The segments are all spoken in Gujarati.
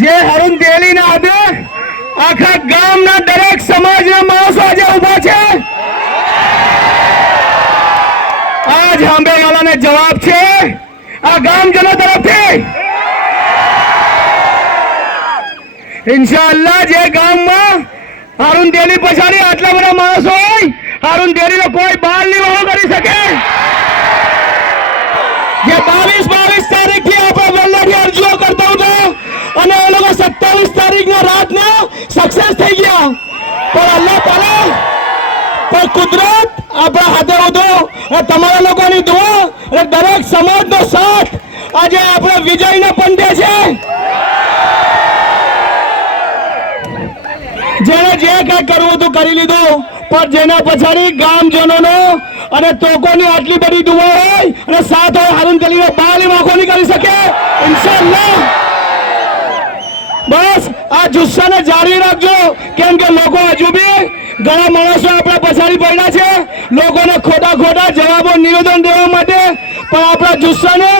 જે હરુણ તેલી ના આદે આખા ગામના દરેક સમાજના માણસો આજે ઉભા છે। આજ આંબેવાલાને જવાબ છે આ ગામજનો તરફથી। ઇન્શાઅલ્લાહ જે ગામમાં હરુણ તેલી પછાડી આટલા બધા માણસો હોય, હરુણ તેલીનો કોઈ બાલ નહીં વાળો કરી શકે। જે 22 તારીખથી આપણે વલ્લભી અરજીઓ કરતા હતા અને એ લોકો 27 તારીખના રાતને સક્સેસ થઈ ગયા, પણ અલ્લાહ તાલા પર કુદરત આપણા હાથે હતો। તમારા લોકોની દુઆ અને દરેક સમાજનો સાથ આજે આપણે વિજયને પંથે છે। જેને જે કઈ કરવું હતું કરી લીધું, પણ જેના પછાડી ગામજનોનો અને તોકોની આટલી બધી દુઆ હોય અને સાથ હોય, હરુણ તેલીનો બાલી વાંખો નહીં કરી શકે ઇન્શાઅલ્લાહ। બસ આ જુસ્સાને જાળવી રાખજો, કેમ કે લોકો હજુ બી ઘણા માણસો આપણા પછાડી પડ્યા છે લોકોને ખોટા જવાબો નિવેદન દેવા માટે, પણ આપણા જુસ્સાને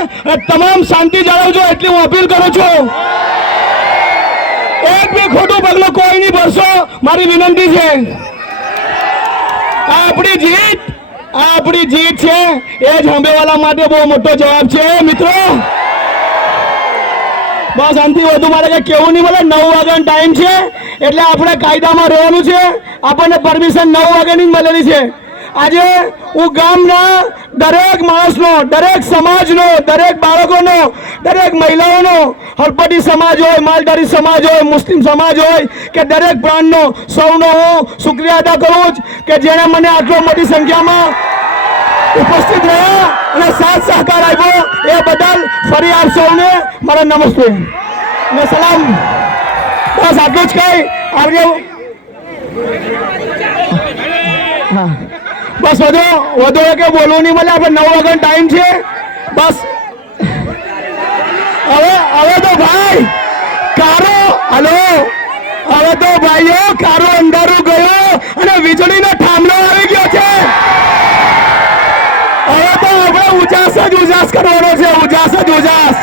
તમામ શાંતિ જાળવજો એટલી હું અપીલ કરું છું। એક બી ખોટું પગલું કોઈ નહીં ભરશો મારી વિનંતી છે। આપણી જીત છે એ જ આંબેવાલા માટે બહુ મોટો જવાબ છે મિત્રો। બસ આનાથી વધુ મારે કઈ કેવું નહીં મળે। 9 વાગ્યાનો ટાઈમ છે એટલે આપણે કાયદામાં રહેવાનું છે, આપણને પરમિશન 9 વાગ્યાની જ મળેલી છે। આજે હું ગામના દરેક માણસનો, દરેક સમાજનો, દરેક બાળકોનો, દરેક મહિલાઓનો, હળપતિ સમાજ હોય, માલધારી સમાજ હોય, મુસ્લિમ સમાજ હોય કે દરેક પ્રાણનો સૌનો હું શુક્રિયા અદા કરું કે જેણે મને આટલો મોટી સંખ્યામાં ઉપસ્થિત રહ્યા અને સાથ સહકાર આપ્યો એ બદલ ફરી આપ સૌને મારા નમસ્તે અને સલામ। બસ આટલું જ કઈ આવજો। હા બસ વધુ કે બોલવું નહીં મળે, આપણે 9 વાગ્યાનો ટાઈમ છે। બસ હવે તો ભાઈ કારો હલો હવે તો ભાઈઓ કારો અંધારું ગયો અને વીજળીનો થાંભલો આવી ગયો છે। હવે તો આપણે ઉજાસ જ ઉજાસ કરવાનો છે, ઉજાસ જ ઉજાસ।